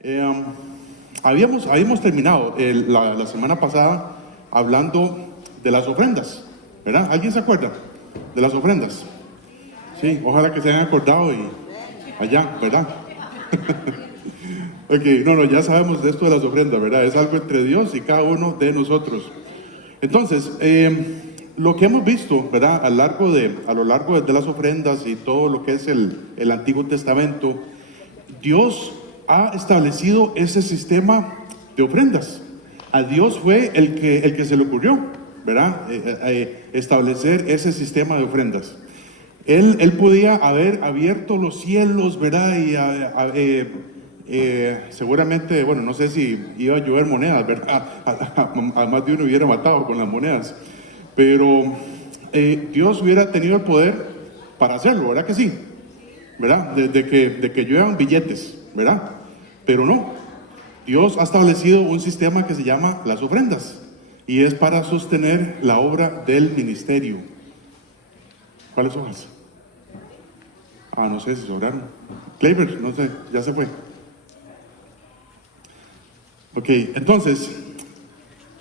Eh, habíamos terminado la semana pasada hablando de las ofrendas, ¿verdad? ¿Alguien se acuerda de las ofrendas? Sí, ojalá que se hayan acordado y allá, ¿verdad? Ok, no, ya sabemos de esto de las ofrendas, ¿verdad? Es algo entre Dios y cada uno de nosotros. Entonces, lo que hemos visto, ¿verdad? A lo largo de las ofrendas y todo lo que es el Antiguo Testamento, Dios ha establecido ese sistema de ofrendas. A Dios fue el que se le ocurrió, ¿verdad? Establecer ese sistema de ofrendas. Él podía haber abierto los cielos, ¿verdad? Y seguramente, bueno, no sé si iba a llover monedas, ¿verdad? A más de uno hubiera matado con las monedas. Pero Dios hubiera tenido el poder para hacerlo, ¿verdad que sí? ¿Verdad? De que lluevan billetes, ¿verdad? Pero no. Dios ha establecido un sistema que se llama las ofrendas y es para sostener la obra del ministerio. ¿Cuáles hojas? No sé si sobraron. Kleiber, no sé, ya se fue. Ok, entonces,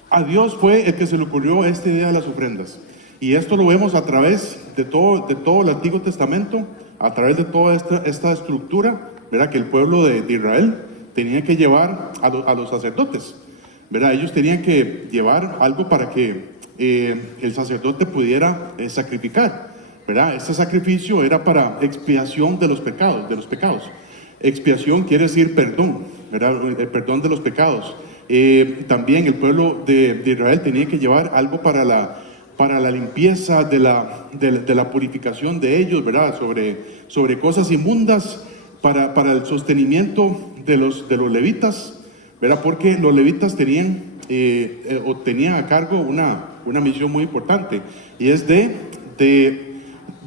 a Dios fue el que se le ocurrió esta idea de las ofrendas. Y esto lo vemos a través de todo el Antiguo Testamento, a través de toda esta estructura, ¿verdad? Que el pueblo de Israel tenía que llevar a los sacerdotes, ¿verdad? Ellos tenían que llevar algo para que el sacerdote pudiera sacrificar, ¿verdad? Este sacrificio era para expiación de los pecados. Expiación quiere decir perdón, ¿verdad? El perdón de los pecados. También el pueblo de Israel tenía que llevar algo para la limpieza de la purificación de ellos, ¿verdad? Sobre cosas inmundas, para el sostenimiento de los levitas, ¿verdad? Porque los levitas tenían a cargo una misión muy importante, y es de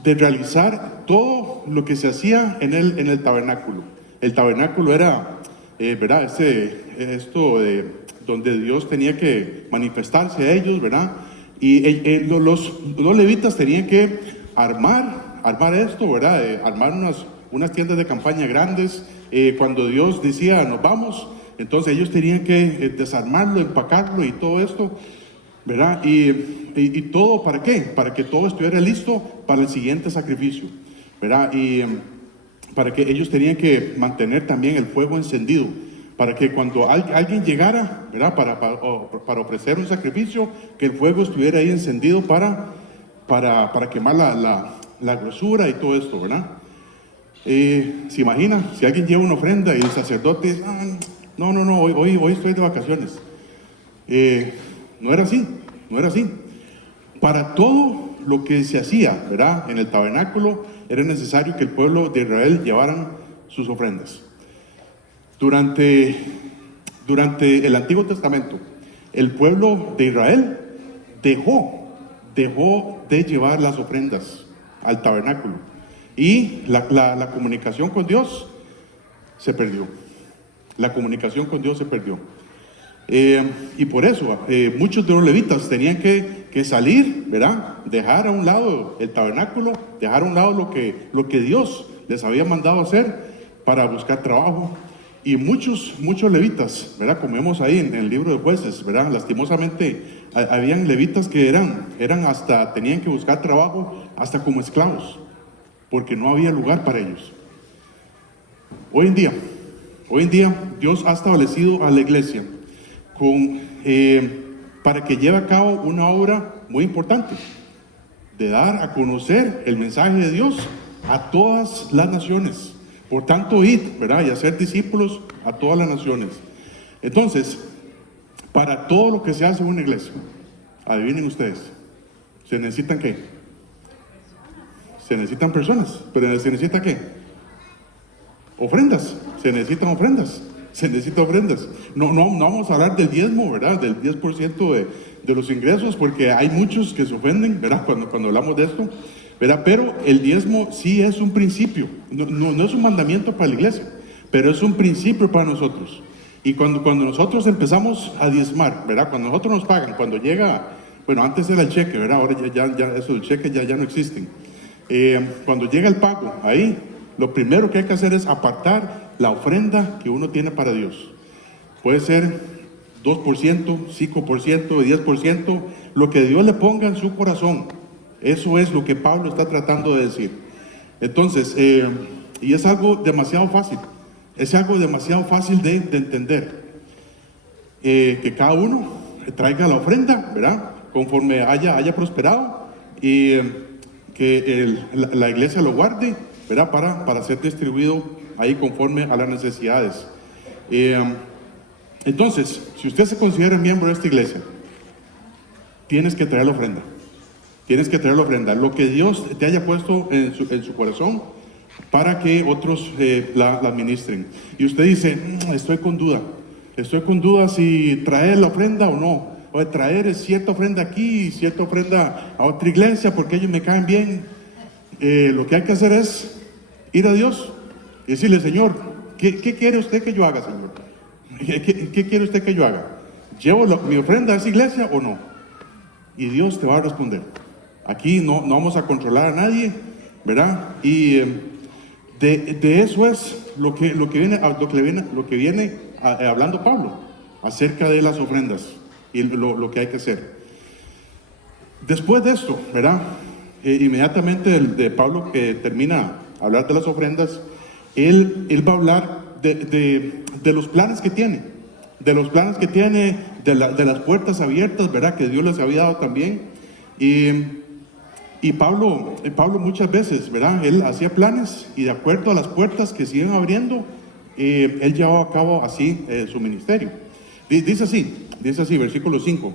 realizar todo lo que se hacía en el tabernáculo. El tabernáculo era, ¿verdad? Donde Dios tenía que manifestarse a ellos, ¿verdad? Y los levitas tenían que armar esto, ¿verdad? Armar unas tiendas de campaña grandes. Cuando Dios decía, nos vamos, entonces ellos tenían que desarmarlo, empacarlo y todo esto, ¿verdad? Y todo, ¿para qué? Para que todo estuviera listo para el siguiente sacrificio, ¿verdad? Y para que ellos tenían que mantener también el fuego encendido, para que cuando alguien llegara, ¿verdad? Para ofrecer un sacrificio, que el fuego estuviera ahí encendido para quemar la grosura y todo esto, ¿verdad? ¿Se imagina? Si alguien lleva una ofrenda y el sacerdote dice, no, hoy estoy de vacaciones. No era así. Para todo lo que se hacía, ¿verdad? En el tabernáculo era necesario que el pueblo de Israel llevaran sus ofrendas. Durante el Antiguo Testamento, el pueblo de Israel dejó de llevar las ofrendas al tabernáculo, y la comunicación con Dios se perdió. Y por eso muchos de los levitas tenían que salir, ¿verdad? Dejar a un lado el tabernáculo, dejar a un lado lo que Dios les había mandado hacer para buscar trabajo. Y muchos levitas, ¿verdad? Como vemos ahí en el libro de Jueces, ¿verdad? Lastimosamente habían levitas que tenían que buscar trabajo hasta como esclavos, porque no había lugar para ellos. Hoy en día Dios ha establecido a la iglesia para que lleve a cabo una obra muy importante, de dar a conocer el mensaje de Dios a todas las naciones. Por tanto, id, ¿verdad? Y hacer discípulos a todas las naciones. Entonces, para todo lo que se hace en una iglesia, adivinen ustedes, ¿se necesitan qué? Se necesitan personas, pero ¿se necesita qué? Ofrendas. Se necesitan ofrendas. No vamos a hablar del diezmo, ¿verdad? Del 10% de los ingresos, porque hay muchos que se ofenden, ¿verdad? Cuando hablamos de esto, ¿verdad? Pero el diezmo sí es un principio, no es un mandamiento para la iglesia, pero es un principio para nosotros. Y cuando nosotros empezamos a diezmar, ¿verdad? Cuando nosotros nos pagan, cuando llega, bueno, antes era el cheque, ¿verdad? Ahora ya eso del cheque ya no existen. Cuando llega el pago, ahí lo primero que hay que hacer es apartar la ofrenda que uno tiene para Dios. Puede ser 2%, 5%, 10%, lo que Dios le ponga en su corazón. Eso es lo que Pablo está tratando de decir. Entonces, y es algo demasiado fácil. Es algo demasiado fácil de entender. Que cada uno traiga la ofrenda, ¿verdad? Conforme haya prosperado, y que la iglesia lo guarde, ¿verdad? Para ser distribuido ahí conforme a las necesidades. Entonces, si usted se considera miembro de esta iglesia, tienes que traer la ofrenda. Tienes que traer la ofrenda, lo que Dios te haya puesto en su corazón, para que otros la administren. Y usted dice, estoy con duda si traer la ofrenda o no, o traer cierta ofrenda aquí y cierta ofrenda a otra iglesia porque ellos me caen bien. Lo que hay que hacer es ir a Dios y decirle, Señor, ¿qué quiere usted que yo haga, Señor? ¿Qué quiere usted que yo haga? ¿Llevo mi ofrenda a esa iglesia o no? Y Dios te va a responder. Aquí no vamos a controlar a nadie, ¿verdad? Y de eso es lo que viene hablando Pablo acerca de las ofrendas y lo que hay que hacer. Después de esto, ¿verdad? Inmediatamente de Pablo, que termina a hablar de las ofrendas, él va a hablar de los planes que tiene, de las puertas abiertas, ¿verdad? Que Dios les había dado también. Y Pablo muchas veces, ¿verdad? Él hacía planes y de acuerdo a las puertas que se iban abriendo, él llevaba a cabo así su ministerio. Dice así, versículo 5.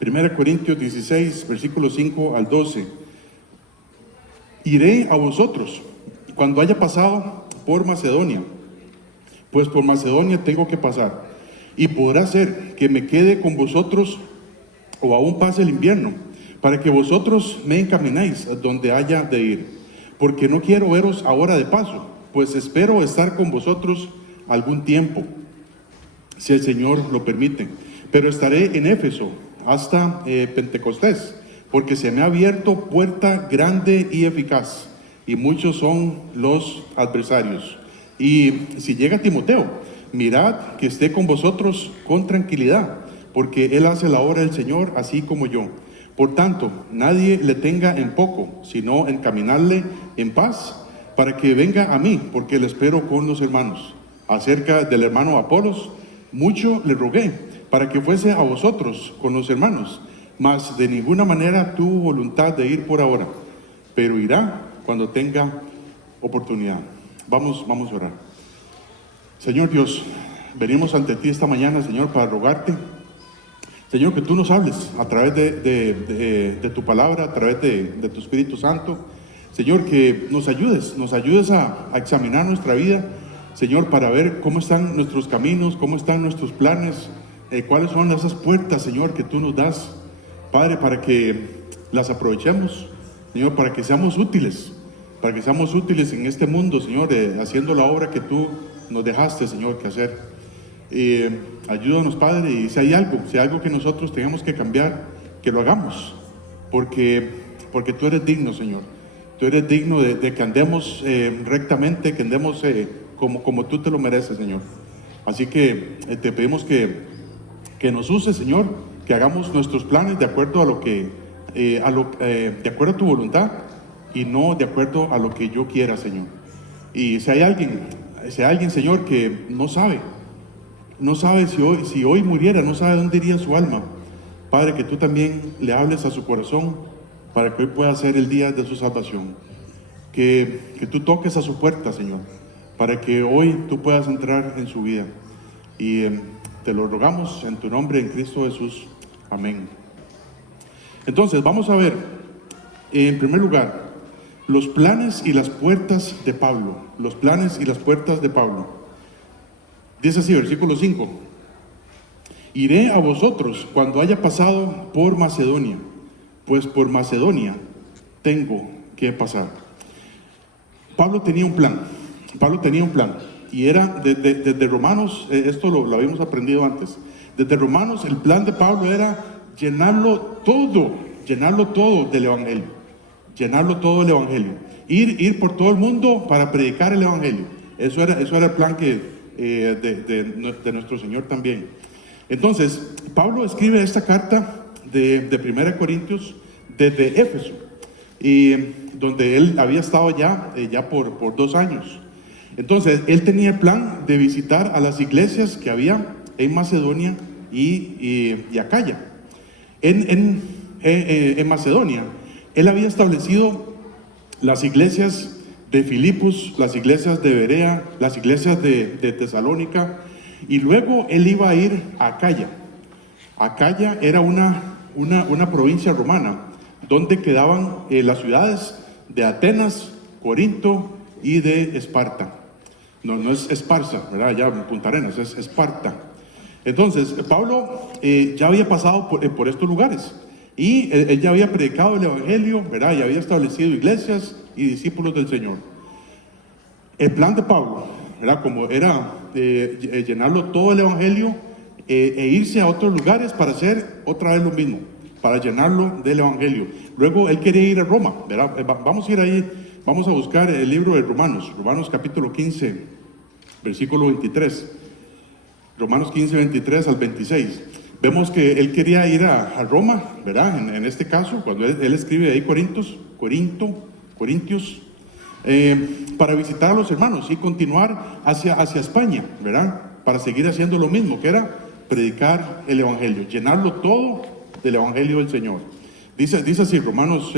1 Corintios 16, versículo 5 al 12. Iré a vosotros cuando haya pasado por Macedonia, pues por Macedonia tengo que pasar. Y podrá ser que me quede con vosotros o aún pase el invierno, para que vosotros me encaminéis donde haya de ir. Porque no quiero veros ahora de paso, pues espero estar con vosotros algún tiempo, si el Señor lo permite. Pero estaré en Éfeso hasta Pentecostés, porque se me ha abierto puerta grande y eficaz, y muchos son los adversarios. Y si llega Timoteo, mirad que esté con vosotros con tranquilidad, porque él hace la obra del Señor así como yo. Por tanto, nadie le tenga en poco, sino encaminarle en paz, para que venga a mí, porque le espero con los hermanos. Acerca del hermano Apolos, mucho le rogué, para que fuese a vosotros con los hermanos, mas de ninguna manera tuvo voluntad de ir por ahora, pero irá cuando tenga oportunidad. Vamos a orar. Señor Dios, venimos ante ti esta mañana, Señor, para rogarte, Señor, que tú nos hables a través de tu palabra, a través de tu Espíritu Santo. Señor, que nos ayudes a examinar nuestra vida, Señor, para ver cómo están nuestros caminos, cómo están nuestros planes, cuáles son esas puertas, Señor, que tú nos das, Padre, para que las aprovechemos, Señor, para que seamos útiles en este mundo, Señor, haciendo la obra que tú nos dejaste, Señor, que hacer. Ayúdanos, Padre, y si hay algo que nosotros tengamos que cambiar, que lo hagamos, porque tú eres digno, Señor. Tú eres digno de que andemos rectamente, que andemos como tú te lo mereces, Señor. Así que te pedimos que nos uses, Señor, que hagamos nuestros planes de acuerdo de acuerdo a tu voluntad y no de acuerdo a lo que yo quiera, Señor. Y si hay alguien, Señor, que no sabe si hoy muriera, no sabe dónde iría su alma, Padre, que tú también le hables a su corazón para que hoy pueda ser el día de su salvación. Que tú toques a su puerta, Señor, para que hoy tú puedas entrar en su vida. Y te lo rogamos en tu nombre, en Cristo Jesús. Amén. Entonces, vamos a ver, en primer lugar, los planes y las puertas de Pablo. Los planes y las puertas de Pablo. Dice así, versículo 5. Iré a vosotros cuando haya pasado por Macedonia, pues por Macedonia tengo que pasar. Pablo tenía un plan, y era desde Romanos, esto lo habíamos aprendido antes, desde Romanos el plan de Pablo era llenarlo todo del Evangelio, ir por todo el mundo para predicar el Evangelio, Eso era el plan de nuestro Señor también. Entonces, Pablo escribe esta carta de 1 Corintios desde Éfeso, y donde él había estado ya por 2 años. Entonces, él tenía el plan de visitar a las iglesias que había en Macedonia y Acaya. En Macedonia, él había establecido las iglesias de Filipos, las iglesias de Berea, las iglesias de Tesalónica, y luego él iba a ir a Acaya. Acaya era una provincia romana, donde quedaban las ciudades de Atenas, Corinto y de Esparta. No es Esparza, ¿verdad? Ya en Punta Arenas, es Esparta. Entonces, Pablo ya había pasado por estos lugares, y él ya había predicado el Evangelio, ¿verdad? Y había establecido iglesias y discípulos del Señor. El plan de Pablo, ¿verdad? Como era llenarlo todo el Evangelio, e irse a otros lugares para hacer otra vez lo mismo, para llenarlo del Evangelio. Luego él quería ir a Roma, ¿verdad? Vamos a ir ahí, vamos a buscar el libro de Romanos capítulo 15, versículo 23. Romanos 15, 23 al 26. Vemos que él quería ir a Roma, ¿verdad? En este caso, cuando él escribe ahí Corintios, para visitar a los hermanos y continuar hacia España, ¿verdad? Para seguir haciendo lo mismo, que era predicar el Evangelio, llenarlo todo del Evangelio del Señor. Dice así, Romanos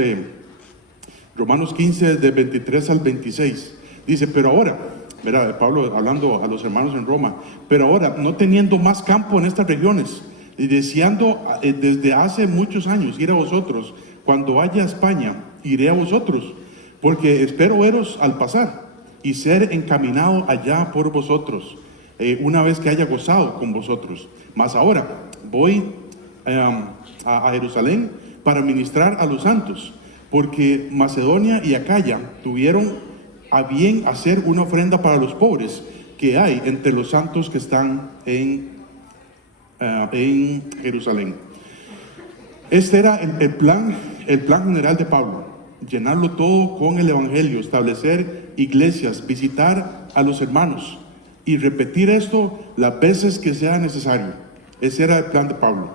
15, de 23 al 26. Dice, pero ahora, ¿verdad? Pablo hablando a los hermanos en Roma, pero ahora, no teniendo más campo en estas regiones, y deseando desde hace muchos años ir a vosotros, cuando vaya a España, iré a vosotros, porque espero veros al pasar y ser encaminado allá por vosotros, una vez que haya gozado con vosotros. Mas ahora voy a Jerusalén para ministrar a los santos, porque Macedonia y Acaya tuvieron a bien hacer una ofrenda para los pobres que hay entre los santos que están en Jerusalén. Este era el plan general de Pablo: llenarlo todo con el Evangelio, establecer iglesias, visitar a los hermanos y repetir esto las veces que sea necesario. Ese era el plan de Pablo.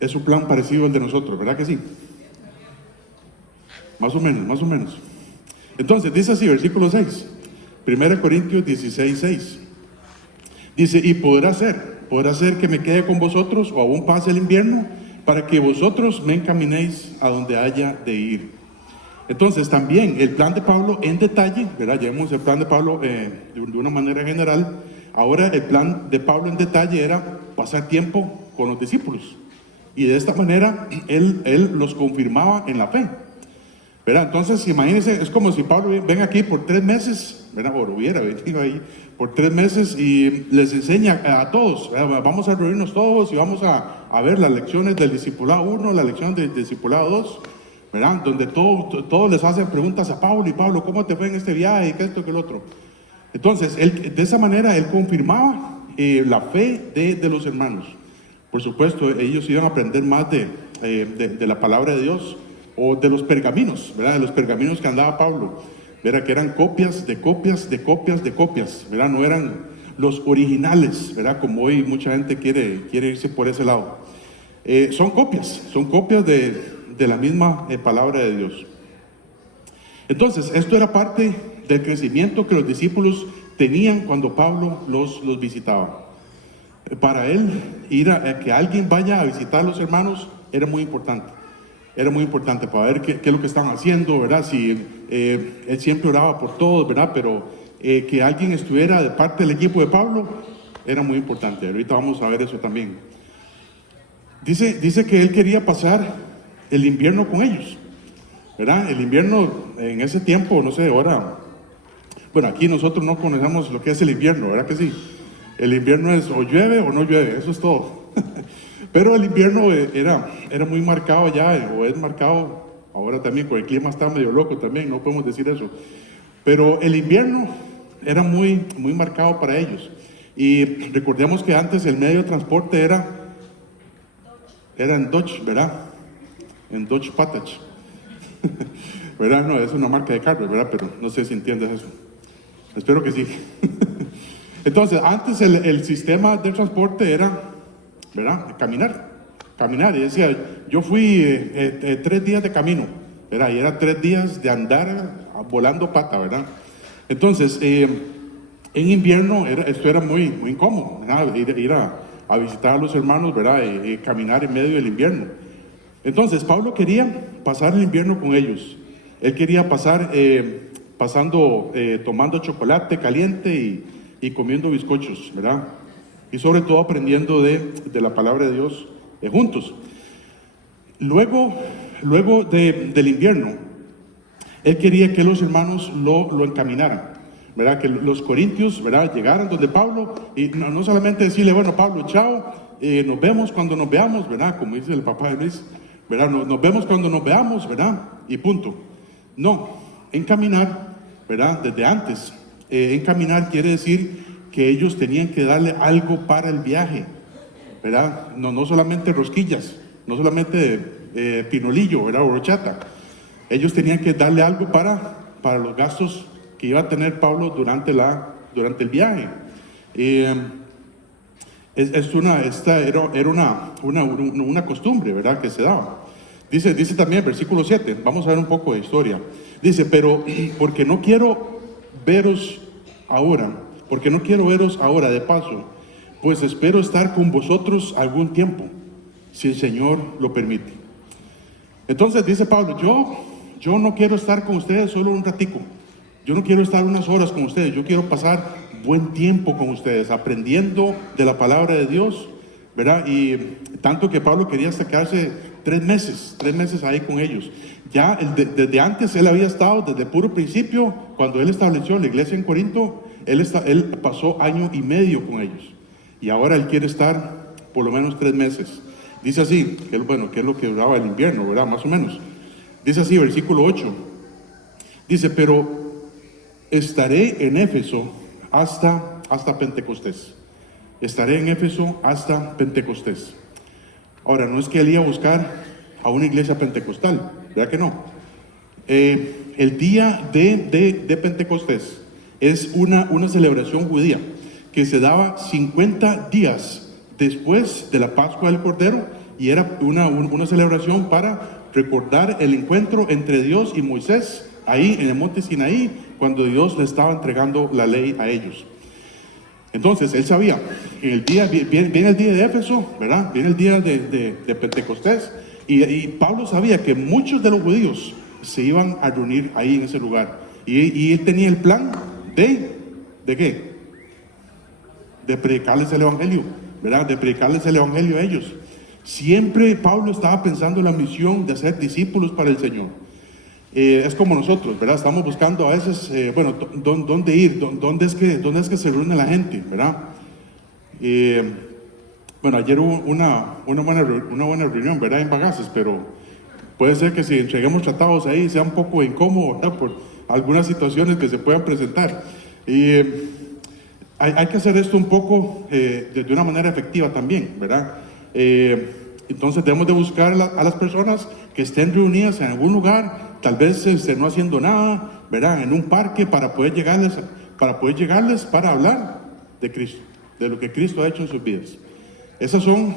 Es un plan parecido al de nosotros, ¿verdad que sí? Más o menos. Entonces, dice así, versículo 6, 1 Corintios 16, 6. Dice, y podrá ser que me quede con vosotros o aún pase el invierno, para que vosotros me encaminéis a donde haya de ir. Entonces, también el plan de Pablo en detalle, ¿verdad? Ya vimos el plan de Pablo de una manera general. Ahora el plan de Pablo en detalle era pasar tiempo con los discípulos, y de esta manera él los confirmaba en la fe, ¿verdad? Entonces, imagínense, es como si Pablo venga aquí por 3 meses, ¿verdad? O lo hubiera venido ahí por 3 meses y les enseña a todos, ¿verdad? Vamos a reunirnos todos y vamos a ver las lecciones del discipulado 1, la lección del discipulado 2, ¿verdad? Donde todos les hacen preguntas a Pablo, y Pablo, ¿cómo te fue en este viaje? ¿Qué esto, qué el otro? Entonces, de esa manera él confirmaba la fe de los hermanos. Por supuesto, ellos iban a aprender más de la palabra de Dios, o de los pergaminos, ¿verdad? De los pergaminos que andaba Pablo, ¿verdad? Que eran copias de copias, ¿verdad? No eran los originales, ¿verdad? Como hoy mucha gente quiere irse por ese lado. Son copias de la misma palabra de Dios. Entonces, esto era parte del crecimiento que los discípulos tenían cuando Pablo los visitaba. Para él, que alguien vaya a visitar a los hermanos era muy importante. Era muy importante para ver qué es lo que estaban haciendo, ¿verdad? Si él siempre oraba por todos, ¿verdad? Pero que alguien estuviera de parte del equipo de Pablo era muy importante. Ahorita vamos a ver eso también. Dice que él quería pasar el invierno con ellos, ¿verdad? El invierno en ese tiempo, no sé, ahora, bueno, aquí nosotros no conocemos lo que es el invierno, ¿verdad que sí? El invierno es o llueve o no llueve, eso es todo. Pero el invierno era muy marcado ya, o es marcado ahora también, con el clima está medio loco también, no podemos decir eso. Pero el invierno era muy, muy marcado para ellos. Y recordemos que antes el medio de transporte era en Dodge, ¿verdad? En Dodge Pattach. ¿Verdad? No, es una marca de carro, ¿verdad? Pero no sé si entiendes eso. Espero que sí. Entonces, antes el sistema de transporte era, ¿verdad? Caminar. Y decía, yo fui 3 días de camino, ¿verdad? Y era 3 días de andar volando pata, ¿verdad? Entonces, en invierno esto era muy incómodo, ¿verdad? Ir a visitar a los hermanos, ¿verdad? Caminar en medio del invierno. Entonces, Pablo quería pasar el invierno con ellos. Él quería pasar tomando chocolate caliente y comiendo bizcochos, ¿verdad? Y sobre todo aprendiendo de la palabra de Dios juntos. Luego del invierno, él quería que los hermanos lo encaminaran, ¿verdad? Que los corintios, ¿verdad? Llegaran donde Pablo y no solamente decirle, bueno, Pablo, chao, nos vemos cuando nos veamos, ¿verdad? Como dice el papá de Luis, ¿verdad? Nos vemos cuando nos veamos, ¿verdad? Y punto. No, encaminar, ¿verdad? Desde antes. Encaminar quiere decir que ellos tenían que darle algo para el viaje, ¿verdad? No solamente rosquillas, no solamente pinolillo, ¿verdad? O horchata. Ellos tenían que darle algo para los gastos que iba a tener Pablo durante el viaje. Era una costumbre, ¿verdad? Que se daba. Dice también, versículo 7, vamos a ver un poco de historia. Dice, pero porque no quiero veros ahora de paso, pues espero estar con vosotros algún tiempo, si el Señor lo permite. Entonces dice Pablo, yo no quiero estar con ustedes solo un ratico, yo no quiero estar unas horas con ustedes, yo quiero pasar buen tiempo con ustedes, aprendiendo de la palabra de Dios, ¿verdad? Y tanto que Pablo quería sacarse 3 meses ahí con ellos. Ya desde antes él había estado, desde el puro principio, cuando él estableció la iglesia en Corinto, él pasó 1 año y medio con ellos. Y ahora él quiere estar por lo menos 3 meses. Dice así, que es lo que duraba el invierno, ¿verdad? Más o menos. Dice así, versículo 8. Dice, pero estaré en Éfeso hasta Pentecostés. Estaré en Éfeso hasta Pentecostés. Ahora, no es que él iba a buscar a una iglesia pentecostal, ¿verdad que no? El día de Pentecostés es una celebración judía que se daba 50 días después de la Pascua del Cordero, y era una celebración para recordar el encuentro entre Dios y Moisés ahí en el monte Sinaí, cuando Dios le estaba entregando la ley a ellos. Entonces él sabía, viene el día de Éfeso, ¿verdad? Viene el día de Pentecostés, y Pablo sabía que muchos de los judíos se iban a reunir ahí en ese lugar, y él tenía el plan ¿de qué? De predicarles el evangelio, ¿verdad? De predicarles el evangelio a ellos. Siempre Pablo estaba pensando en la misión de hacer discípulos para el Señor. Es como nosotros, ¿verdad? Estamos buscando a veces, ¿dónde ir? ¿Dónde es que se reúne la gente, ¿verdad? Ayer hubo una buena reunión, ¿verdad? En Bagaces, pero puede ser que si entreguemos tratados ahí sea un poco incómodo, ¿verdad? Por algunas situaciones que se puedan presentar. Hay que hacer esto un poco de una manera efectiva también, ¿verdad? Entonces debemos de buscar a las personas que estén reunidas en algún lugar, tal vez no haciendo nada, ¿verdad? En un parque, para poder llegarles para hablar de Cristo, de lo que Cristo ha hecho en sus vidas. Esas son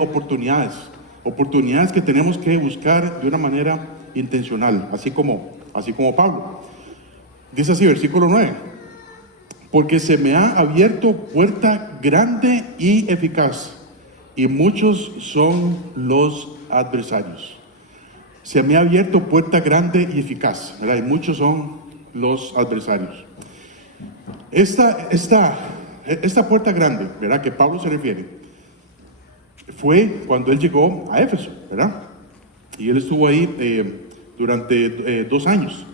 oportunidades que tenemos que buscar de una manera intencional, así como Pablo. Dice así, versículo 9, porque se me ha abierto puerta grande y eficaz, y muchos son los adversarios. Se me ha abierto puerta grande y eficaz, ¿verdad? Y muchos son los adversarios. Esta puerta grande, ¿verdad? Que Pablo se refiere, fue cuando él llegó a Éfeso, ¿verdad? Y él estuvo ahí durante 2 años.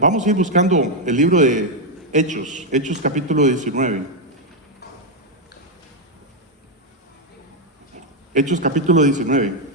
Vamos a ir buscando el libro de Hechos capítulo 19. Hechos capítulo 19.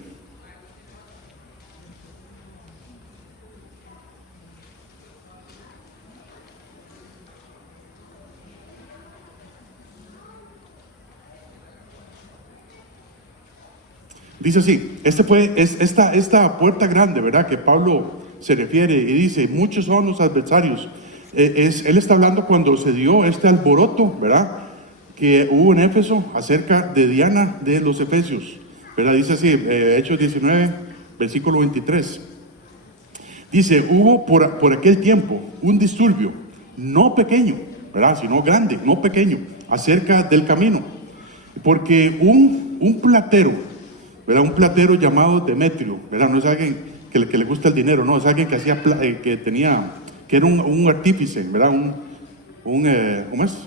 Dice así, esta puerta grande, ¿verdad? Que Pablo se refiere y dice, muchos son los adversarios. Él está hablando cuando se dio este alboroto, ¿verdad?, que hubo en Éfeso acerca de Diana de los Efesios, ¿verdad? Dice así, Hechos 19, versículo 23. Dice, hubo por aquel tiempo un disturbio, no pequeño, ¿verdad?, sino grande, no pequeño, acerca del camino, porque un platero, ¿verdad?, un platero llamado Demetrio, ¿verdad?, no es alguien que le gusta el dinero, no, es alguien que hacía, que era un artífice, ¿verdad?, ¿cómo es?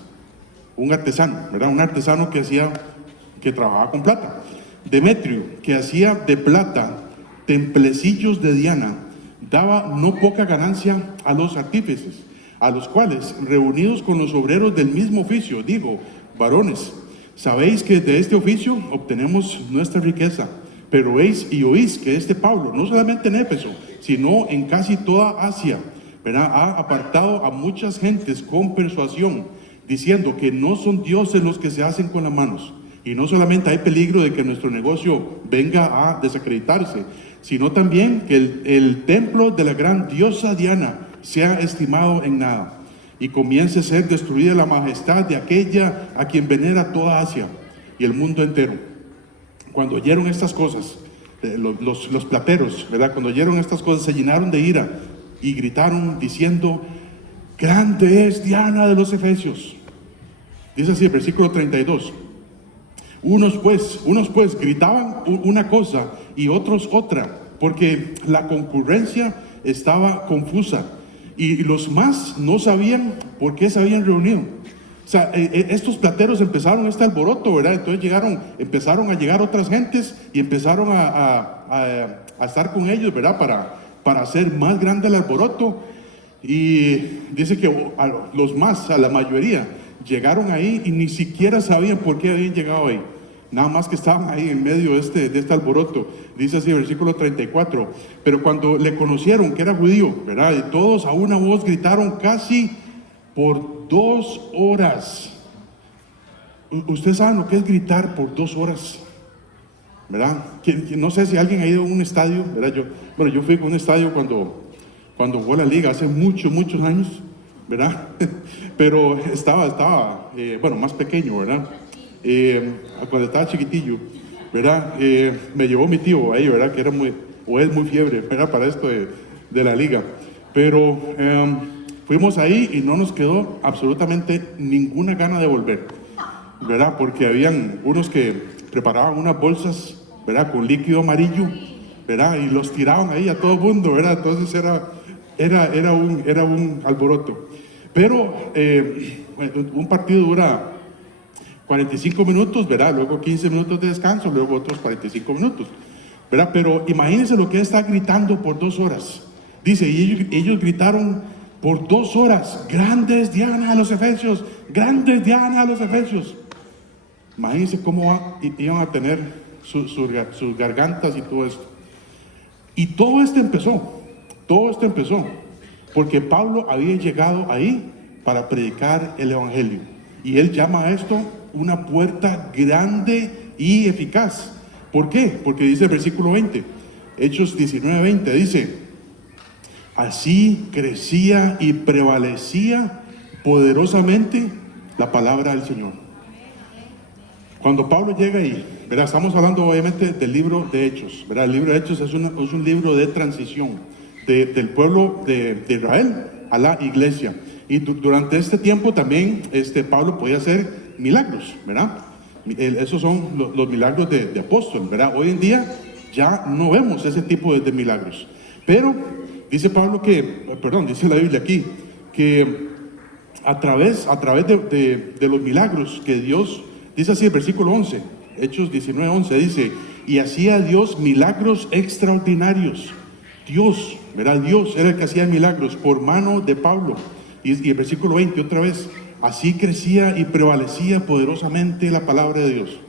Un artesano, ¿verdad?, un artesano que trabajaba con plata. Demetrio, que hacía de plata templecillos de Diana, daba no poca ganancia a los artífices, a los cuales, reunidos con los obreros del mismo oficio, digo, varones, sabéis que de este oficio obtenemos nuestra riqueza, pero veis y oís que este Pablo, no solamente en Éfeso, sino en casi toda Asia, ¿verdad?, ha apartado a muchas gentes con persuasión, diciendo que no son dioses los que se hacen con las manos. Y no solamente hay peligro de que nuestro negocio venga a desacreditarse, sino también que el templo de la gran diosa Diana sea estimado en nada, y comience a ser destruida la majestad de aquella a quien venera toda Asia y el mundo entero. Cuando oyeron estas cosas, los plateros, ¿verdad?, cuando oyeron estas cosas, se llenaron de ira y gritaron diciendo, grande es Diana de los Efesios. Dice así el versículo 32. Unos pues gritaban una cosa y otros otra, porque la concurrencia estaba confusa y los más no sabían por qué se habían reunido. O sea, estos plateros empezaron este alboroto, ¿verdad? Entonces empezaron a llegar otras gentes y empezaron a estar con ellos, ¿verdad?, para hacer más grande el alboroto. Y dice que a la mayoría llegaron ahí y ni siquiera sabían por qué habían llegado ahí, nada más que estaban ahí en medio de este alboroto. Dice así, versículo 34, pero cuando le conocieron que era judío, ¿verdad?, y todos a una voz gritaron casi por 2 horas. Ustedes saben lo que es gritar por 2 horas, ¿verdad? No sé si alguien ha ido a un estadio, ¿verdad? Yo fui a un estadio cuando jugó la liga hace muchos años, ¿verdad? Pero estaba más pequeño, ¿verdad? Cuando estaba chiquitillo, ¿verdad? Me llevó mi tío ahí, ¿verdad?, que es muy fiebre, ¿verdad?, para esto de la liga. Pero fuimos ahí y no nos quedó absolutamente ninguna gana de volver, ¿verdad? Porque habían unos que preparaban unas bolsas, ¿verdad?, con líquido amarillo, ¿verdad?, y los tiraban ahí a todo el mundo, ¿verdad? Entonces era un alboroto. Pero un partido dura 45 minutos, ¿verdad? Luego 15 minutos de descanso, luego otros 45 minutos, ¿verdad? Pero imagínense lo que él está gritando por 2 horas. Dice, y ellos gritaron por 2 horas, grandes Diana a los Efesios, grandes Diana a los Efesios. Imagínense cómo iban a tener sus gargantas y todo esto. Y todo esto empezó porque Pablo había llegado ahí para predicar el evangelio, y él llama a esto una puerta grande y eficaz. ¿Por qué? Porque dice el versículo 20, Hechos 19:20, dice, así crecía y prevalecía poderosamente la palabra del Señor. Cuando Pablo llega ahí, ¿verdad?, estamos hablando obviamente del libro de Hechos, ¿verdad? El libro de Hechos es un libro de transición del pueblo de Israel a la iglesia. Y durante este tiempo también Pablo podía hacer milagros, ¿verdad? Esos son los milagros de apóstol, ¿verdad? Hoy en día ya no vemos ese tipo de milagros. Pero dice la Biblia aquí, que a través de los milagros que Dios, dice así el versículo 11, Hechos 19:11, dice, y hacía Dios milagros extraordinarios. Dios, ¿verdad? Dios era el que hacía milagros por mano de Pablo. Y el versículo 20 otra vez, así crecía y prevalecía poderosamente la palabra de Dios.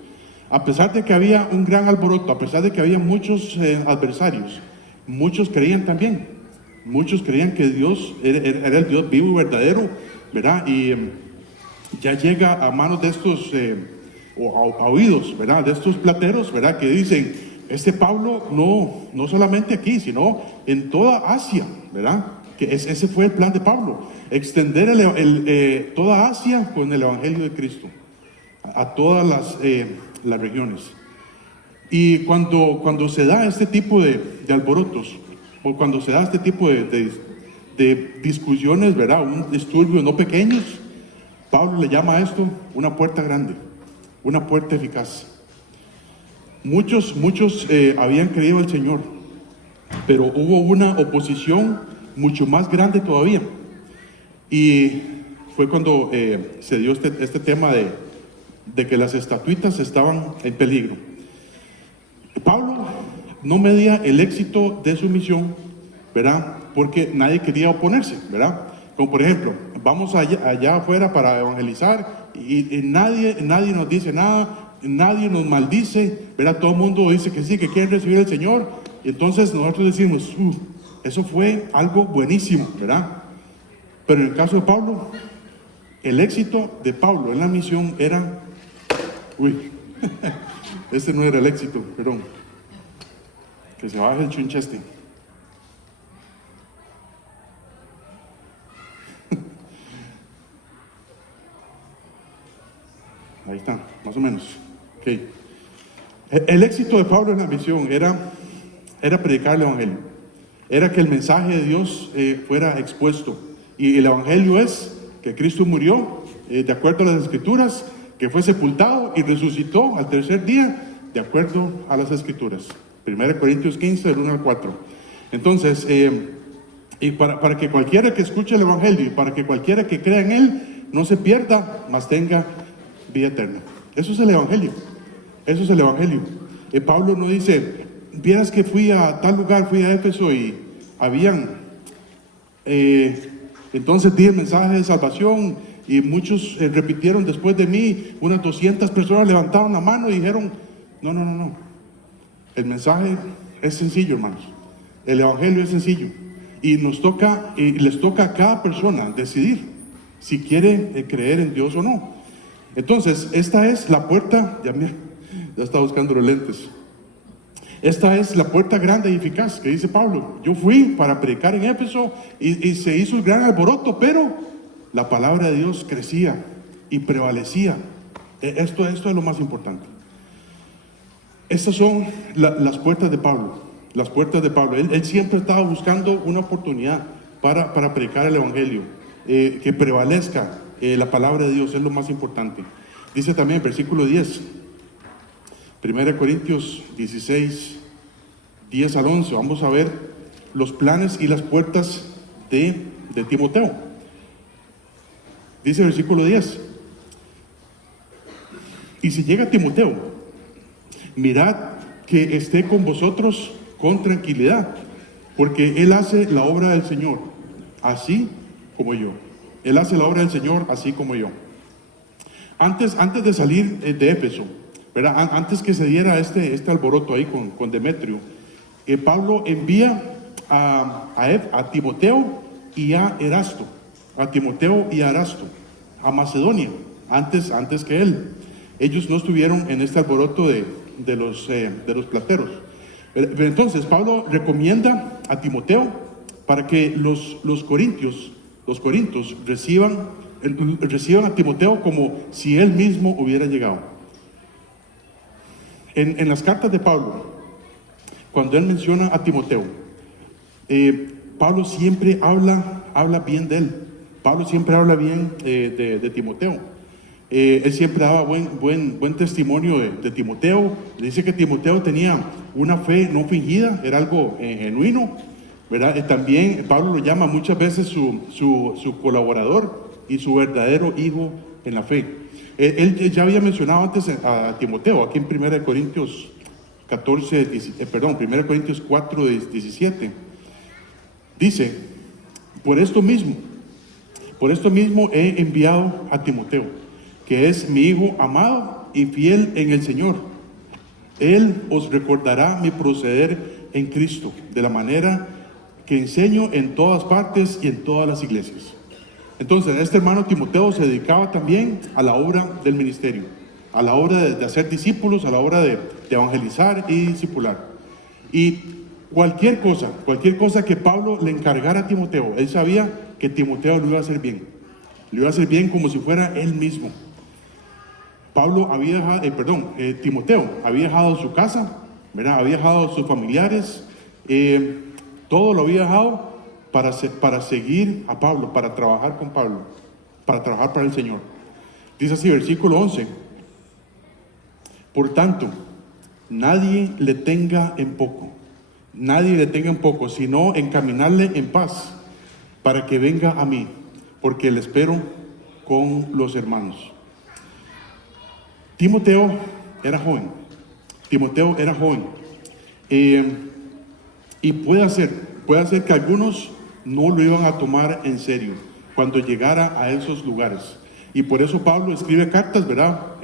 A pesar de que había un gran alboroto, a pesar de que había muchos adversarios, muchos creían también. Muchos creían que Dios era el Dios vivo y verdadero, ¿verdad? Y ya llega a manos de estos, o a oídos, ¿verdad?, de estos plateros, ¿verdad?, que dicen, Pablo no solamente aquí, sino en toda Asia, ¿verdad?, Ese fue el plan de Pablo, extender toda Asia con el Evangelio de Cristo a todas las regiones. Y cuando se da este tipo de alborotos, o cuando se da este tipo de discusiones, ¿verdad? Un disturbio no pequeños, Pablo le llama a esto una puerta grande, una puerta eficaz. Muchos habían creído al Señor, pero hubo una oposición mucho más grande todavía. Y fue cuando se dio este tema de que las estatuitas estaban en peligro. Pablo no medía el éxito de su misión, ¿verdad? Porque nadie quería oponerse, ¿verdad? Como por ejemplo, vamos allá afuera para evangelizar y nadie nos dice nada, nadie nos maldice, ¿verdad? Todo el mundo dice que sí, que quieren recibir al Señor. Y entonces nosotros decimos, eso fue algo buenísimo, ¿verdad? Pero en el caso de Pablo, el éxito de Pablo en la misión era, este no era el éxito, perdón, que se baje el chuncheste. Ahí está, más o menos. Okay. El éxito de Pablo en la misión era predicar el Evangelio, era que el mensaje de Dios fuera expuesto. Y el Evangelio es que Cristo murió de acuerdo a las Escrituras, que fue sepultado y resucitó al tercer día de acuerdo a las Escrituras. 1 Corintios 15, del 1 al 4. Entonces, y para que cualquiera que escuche el Evangelio y para que cualquiera que crea en él no se pierda, mas tenga vida eterna. Eso es el Evangelio. Eso es el Evangelio. Pablo no dice, vieras que fui a tal lugar, fui a Éfeso y habían, entonces di el mensaje de salvación y muchos repitieron después de mí, unas 200 personas levantaron la mano y dijeron, no. El mensaje es sencillo, hermanos. El Evangelio es sencillo. Y les toca a cada persona decidir si quiere creer en Dios o no. Entonces, esta es la puerta, ya está buscando los lentes. Esta es la puerta grande y eficaz que dice Pablo. Yo fui para predicar en Éfeso y se hizo el gran alboroto, pero la palabra de Dios crecía y prevalecía. Esto es lo más importante. Estas son las puertas de Pablo. Las puertas de Pablo. Él siempre estaba buscando una oportunidad para predicar el Evangelio, que prevalezca la palabra de Dios, es lo más importante. Dice también, versículo 10, 1 Corintios 16, 10 al 11. Vamos a ver los planes y las puertas de Timoteo. Dice el versículo 10: y si llega Timoteo, mirad que esté con vosotros con tranquilidad, porque él hace la obra del Señor, así como yo. Él hace la obra del Señor, así como yo. Antes de salir de Éfeso, ¿verdad? Antes que se diera este alboroto ahí con Demetrio, Pablo envía a Timoteo y a Erasto, a Macedonia, antes que él. Ellos no estuvieron en este alboroto de los plateros. Pero entonces Pablo recomienda a Timoteo para que los corintios reciban a Timoteo como si él mismo hubiera llegado. En las cartas de Pablo, cuando él menciona a Timoteo, Pablo siempre habla bien de él. Pablo siempre habla bien de Timoteo. Él siempre daba buen testimonio de Timoteo. Dice que Timoteo tenía una fe no fingida, era algo genuino, ¿verdad? También Pablo lo llama muchas veces su colaborador y su verdadero hijo en la fe. Él ya había mencionado antes a Timoteo, aquí en 1 Corintios 1 Corintios 4, 17. Dice, por esto mismo he enviado a Timoteo, que es mi hijo amado y fiel en el Señor. Él os recordará mi proceder en Cristo, de la manera que enseño en todas partes y en todas las iglesias. Entonces, este hermano Timoteo se dedicaba también a la obra del ministerio, a la obra de hacer discípulos, a la obra de evangelizar y discipular. Y cualquier cosa que Pablo le encargara a Timoteo, él sabía que Timoteo lo iba a hacer bien. Lo iba a hacer bien como si fuera él mismo. Timoteo había dejado su casa, ¿verdad? Había dejado sus familiares, todo lo había dejado para seguir a Pablo, para trabajar con Pablo, para trabajar para el Señor. Dice así, versículo 11: por tanto, nadie le tenga en poco, sino encaminarle en paz, para que venga a mí, porque le espero con los hermanos. Timoteo era joven, y puede ser que algunos no lo iban a tomar en serio cuando llegara a esos lugares. Y por eso Pablo escribe cartas, ¿verdad?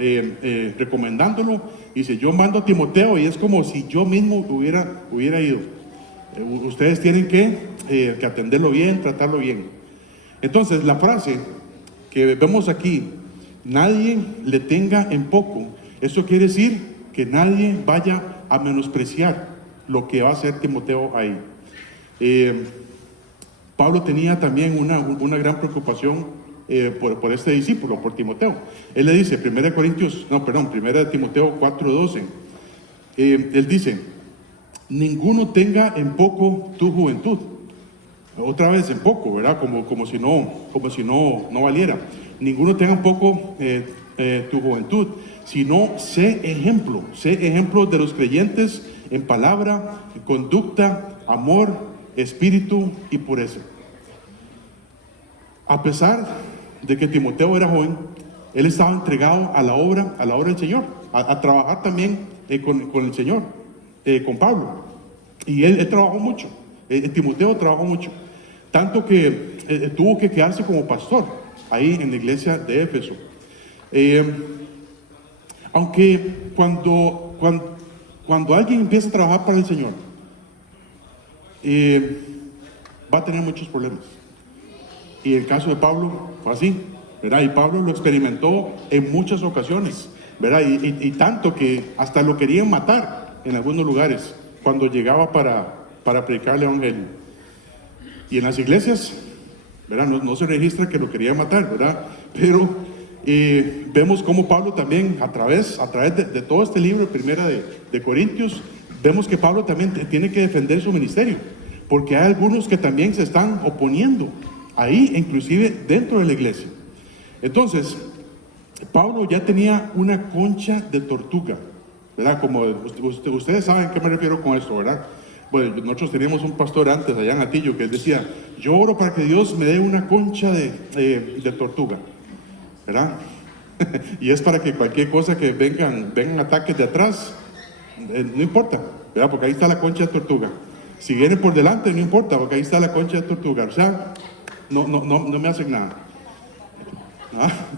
Recomendándolo. Dice, yo mando a Timoteo, y es como si yo mismo hubiera ido. Ustedes tienen que atenderlo bien, tratarlo bien. Entonces, la frase que vemos aquí, nadie le tenga en poco, eso quiere decir que nadie vaya a menospreciar lo que va a hacer Timoteo ahí. Pablo tenía también una gran preocupación por este discípulo, por Timoteo. Él le dice, 1 Timoteo 4:12, él dice, ninguno tenga en poco tu juventud. Otra vez en poco, ¿verdad? Como si no valiera. Ninguno tenga en poco tu juventud, sino sé ejemplo de los creyentes en palabra, en conducta, amor, espíritu y pureza. A pesar de que Timoteo era joven, él estaba entregado a la obra del Señor, a trabajar también con el Señor, con Pablo. Y él trabajó mucho, Timoteo trabajó mucho, tanto que tuvo que quedarse como pastor ahí en la iglesia de Éfeso. Aunque cuando alguien empieza a trabajar para el Señor, va a tener muchos problemas. Y el caso de Pablo fue así, ¿verdad? Y Pablo lo experimentó en muchas ocasiones, ¿verdad? Y tanto que hasta lo querían matar en algunos lugares cuando llegaba para predicar el evangelio. Y en las iglesias, ¿verdad? No se registra que lo querían matar, ¿verdad? Pero vemos cómo Pablo también, a través de todo este libro, primera de Corintios, vemos que Pablo también tiene que defender su ministerio, porque hay algunos que también se están oponiendo ahí, inclusive dentro de la iglesia. Entonces, Pablo ya tenía una concha de tortuga, ¿verdad? Como ustedes saben a qué me refiero con esto, ¿verdad? Bueno, nosotros teníamos un pastor antes allá en Atillo que él decía, yo oro para que Dios me dé una concha de tortuga, ¿verdad? Y es para que cualquier cosa que vengan ataques de atrás, no importa, ¿verdad? Porque ahí está la concha de tortuga. Si viene por delante, no importa, porque ahí está la concha de tortuga. O sea, no me hacen nada.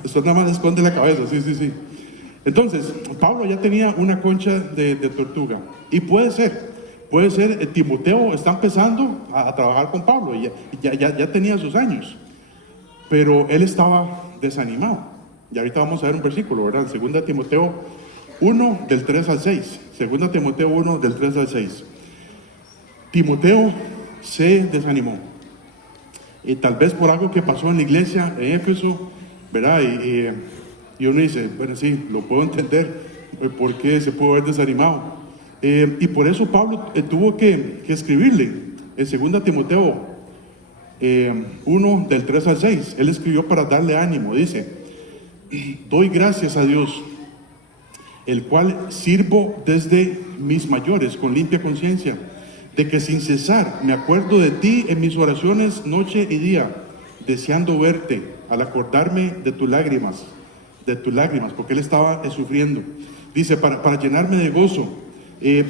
Eso nada más esconde la cabeza, sí. Entonces, Pablo ya tenía una concha de tortuga. Y puede ser, Timoteo está empezando a trabajar con Pablo, y ya tenía sus años. Pero él estaba desanimado. Y ahorita vamos a ver un versículo, ¿verdad? 2 Timoteo 1, del 3 al 6. 2 Timoteo 1, del 3 al 6. Timoteo se desanimó. Y tal vez por algo que pasó en la iglesia en Éfeso, ¿verdad? Y uno dice, bueno, sí, lo puedo entender, por qué se puede haber desanimado. Y por eso Pablo tuvo que escribirle en 2 Timoteo 1, del 3 al 6. Él escribió para darle ánimo, dice, doy gracias a Dios, el cual sirvo desde mis mayores con limpia conciencia, de que sin cesar me acuerdo de ti en mis oraciones noche y día, deseando verte al acordarme de tus lágrimas, porque él estaba sufriendo. Dice, para llenarme de gozo,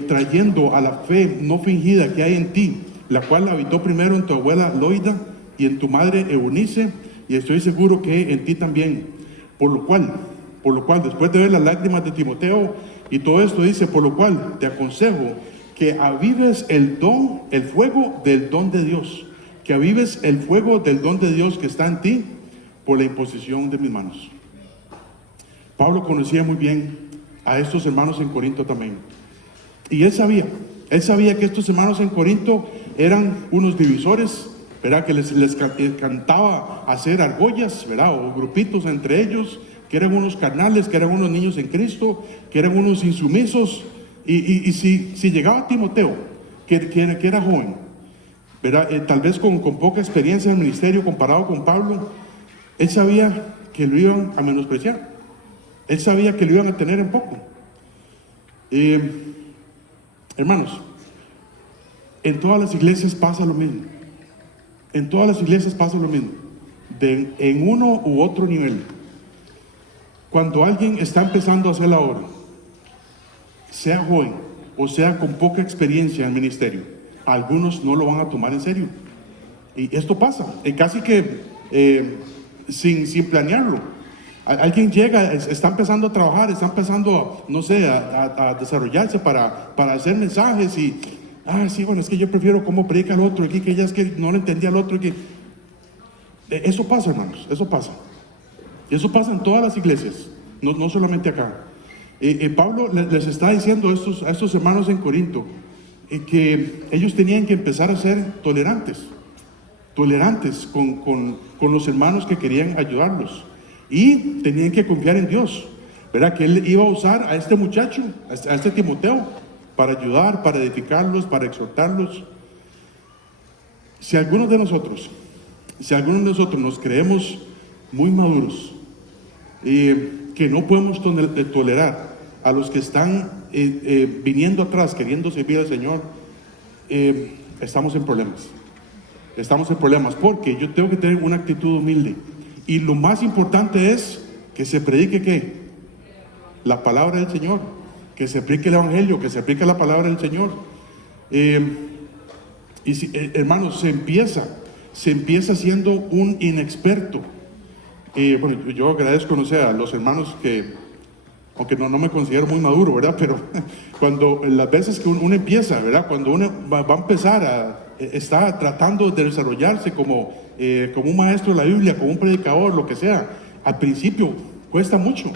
trayendo a la fe no fingida que hay en ti, la cual habitó primero en tu abuela Loida y en tu madre Eunice, y estoy seguro que en ti también. Por lo cual, después de ver las lágrimas de Timoteo y todo esto, dice, por lo cual te aconsejo que avives el fuego del don de Dios, que avives el fuego del don de Dios que está en ti por la imposición de mis manos. Pablo conocía muy bien a estos hermanos en Corinto también, y él sabía Él sabía que estos hermanos en Corinto eran unos divisores, ¿verdad? Que les encantaba hacer argollas, ¿verdad? O grupitos entre ellos, que eran unos carnales, que eran unos niños en Cristo, que eran unos insumisos. Y si llegaba Timoteo, que era joven, ¿verdad? Tal vez con poca experiencia en el ministerio comparado con Pablo, él sabía que lo iban a menospreciar. Él sabía que lo iban a tener en poco. Hermanos, en todas las iglesias pasa lo mismo. En todas las iglesias pasa lo mismo. En uno u otro nivel. Cuando alguien está empezando a hacer la obra, sea joven o sea con poca experiencia en el ministerio, algunos no lo van a tomar en serio. Y esto pasa, casi que sin planearlo. Alguien llega, está empezando a trabajar, está empezando, no sé, a desarrollarse para hacer mensajes y, sí, bueno, es que yo prefiero cómo predica el otro, aquí que ya es que no le entendía al otro. Eso pasa, hermanos, eso pasa. Y eso pasa en todas las iglesias, no solamente acá. Pablo les está diciendo a estos hermanos en Corinto que ellos tenían que empezar a ser tolerantes con los hermanos que querían ayudarlos. Y tenían que confiar en Dios, ¿verdad? Que Él iba a usar a este muchacho, a este Timoteo, para ayudar, para edificarlos, para exhortarlos. Si algunos de nosotros nos creemos muy maduros, que no podemos tolerar a los que están viniendo atrás, queriendo servir al Señor, estamos en problemas. Estamos en problemas porque yo tengo que tener una actitud humilde. Y lo más importante es que se predique ¿qué? La palabra del Señor, que se predique el Evangelio, que se predique la palabra del Señor. Hermanos, se empieza siendo un inexperto. Bueno, yo agradezco, no sé, a los hermanos que, aunque no me considero muy maduro, ¿verdad? Pero cuando las veces que uno empieza, ¿verdad? Cuando uno va a empezar está tratando de desarrollarse como un maestro de la Biblia, como un predicador, lo que sea, al principio cuesta mucho,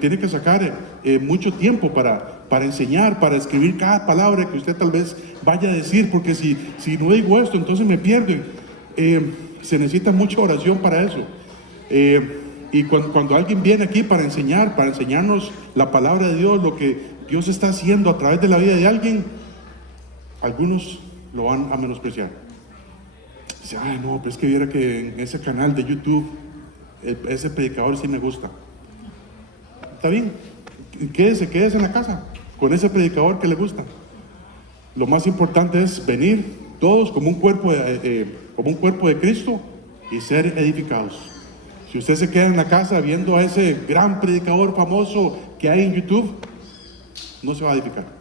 tiene que sacar mucho tiempo para enseñar, para escribir cada palabra que usted tal vez vaya a decir, porque si no digo esto, entonces me pierdo. Se necesita mucha oración para eso. Y cuando alguien viene aquí para enseñarnos la palabra de Dios, lo que Dios está haciendo a través de la vida de alguien, algunos lo van a menospreciar. Dice, no, pero es que viera que en ese canal de YouTube, ese predicador sí me gusta. Está bien, quédese en la casa con ese predicador que le gusta. Lo más importante es venir todos como un cuerpo de Cristo y ser edificados. Si usted se queda en la casa viendo a ese gran predicador famoso que hay en YouTube, no se va a edificar.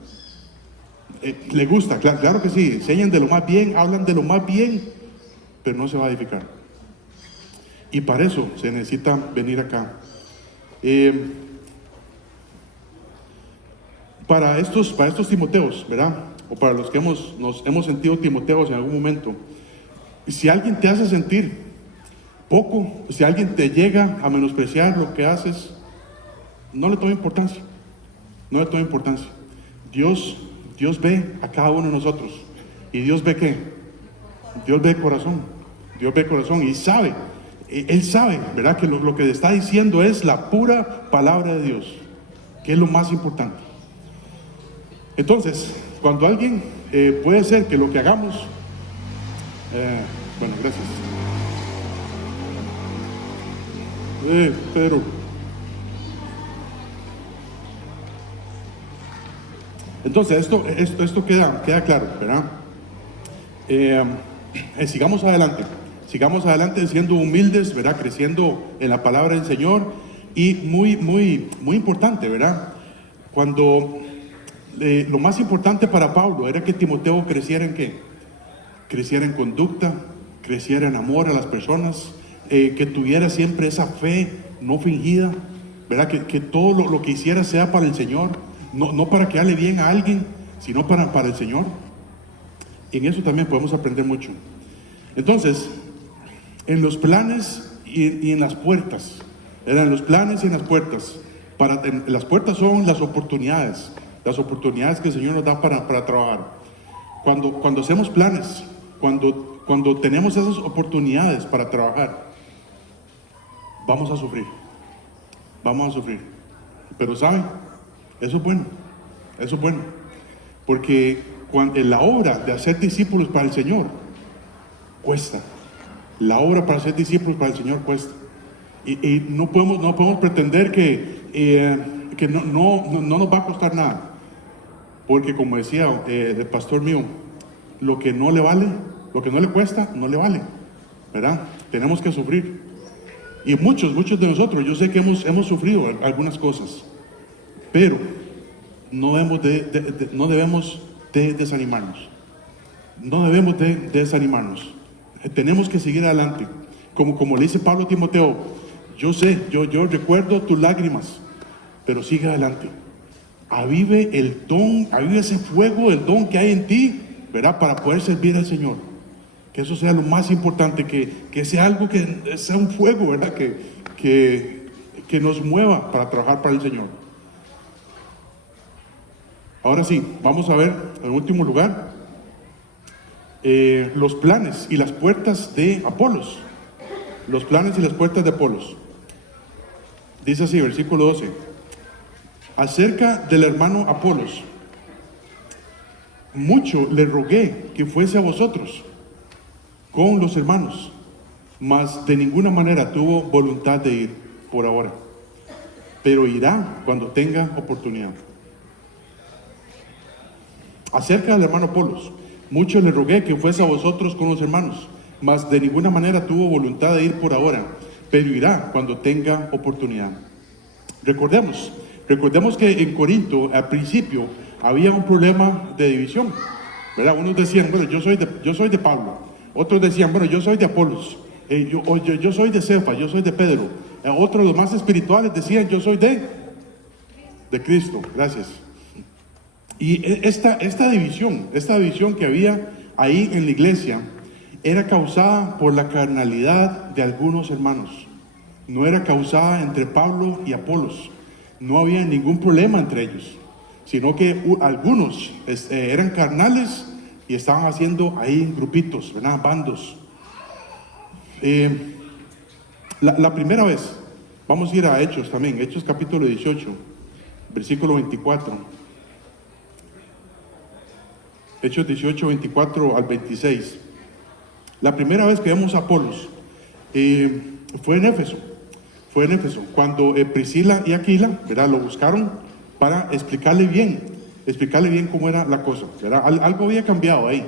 Le gusta, claro que sí, enseñan de lo más bien, hablan de lo más bien, pero no se va a edificar. Y para eso se necesita venir acá. Para estos Timoteos, ¿verdad? O para los que nos hemos sentido Timoteos en algún momento, si alguien te hace sentir poco, si alguien te llega a menospreciar lo que haces, no le tome importancia. Dios ve a cada uno de nosotros. ¿Y Dios ve qué? Dios ve corazón. Y sabe, Él sabe, ¿verdad? Que lo que está diciendo es la pura palabra de Dios, que es lo más importante. Entonces, cuando alguien puede ser que lo que hagamos, bueno, gracias. Pedro. Entonces, esto queda claro, ¿verdad? Sigamos adelante siendo humildes, ¿verdad? Creciendo en la palabra del Señor. Y muy importante, ¿verdad? Cuando lo más importante para Pablo era que Timoteo creciera en ¿qué? Creciera en conducta, creciera en amor a las personas, que tuviera siempre esa fe no fingida, ¿verdad? Que todo lo que hiciera sea para el Señor, no para que hable bien a alguien, sino para el Señor. Y en eso también podemos aprender mucho. Entonces, en los planes y en las puertas, eran los planes y en las puertas. Las puertas son las oportunidades, las oportunidades que el Señor nos da para trabajar. Cuando hacemos planes, cuando tenemos esas oportunidades para trabajar, vamos a sufrir. Pero ¿saben? Eso es bueno. Porque la obra de hacer discípulos para el Señor cuesta. La obra para ser discípulos para el Señor cuesta. Y no podemos pretender que no nos va a costar nada. Porque como decía el pastor mío, lo que no le cuesta, no le vale, ¿verdad? Tenemos que sufrir. Y muchos de nosotros, yo sé que hemos sufrido algunas cosas, pero no debemos de desanimarnos. No debemos de desanimarnos. Tenemos que seguir adelante. Como le dice Pablo a Timoteo, yo recuerdo tus lágrimas, pero sigue adelante. Avive el don, avive ese fuego, el don que hay en ti, ¿verdad? Para poder servir al Señor. Que eso sea lo más importante, que sea algo que sea un fuego, ¿verdad? Que nos mueva para trabajar para el Señor. Ahora sí, vamos a ver, en último lugar, los planes y las puertas de Apolos. Los planes y las puertas de Apolos. Dice así, versículo 12. Acerca del hermano Apolos, mucho le rogué que fuese a vosotros con los hermanos, mas de ninguna manera tuvo voluntad de ir por ahora, pero irá cuando tenga oportunidad. Acerca del hermano Apolos, mucho le rogué que fuese a vosotros con los hermanos, mas de ninguna manera tuvo voluntad de ir por ahora, pero irá cuando tenga oportunidad. Recordemos que en Corinto al principio había un problema de división, ¿verdad? Unos decían, bueno, yo soy de Pablo. Otros decían, bueno, yo soy de Apolos. Yo soy de Cefa, yo soy de Pedro. Otros, los más espirituales, decían, yo soy de Cristo. Gracias. Y esta división que había ahí en la iglesia era causada por la carnalidad de algunos hermanos. No era causada entre Pablo y Apolos. No había ningún problema entre ellos, sino que algunos eran carnales y estaban haciendo ahí grupitos, ¿verdad? Bandos. La primera vez, vamos a ir a Hechos también, Hechos capítulo 18, versículo 24. Hechos 18, 24 al 26. La primera vez que vemos a Apolos fue en Éfeso. Cuando Priscila y Aquila, ¿verdad? Lo buscaron para explicarle bien cómo era la cosa, ¿verdad? Algo había cambiado ahí.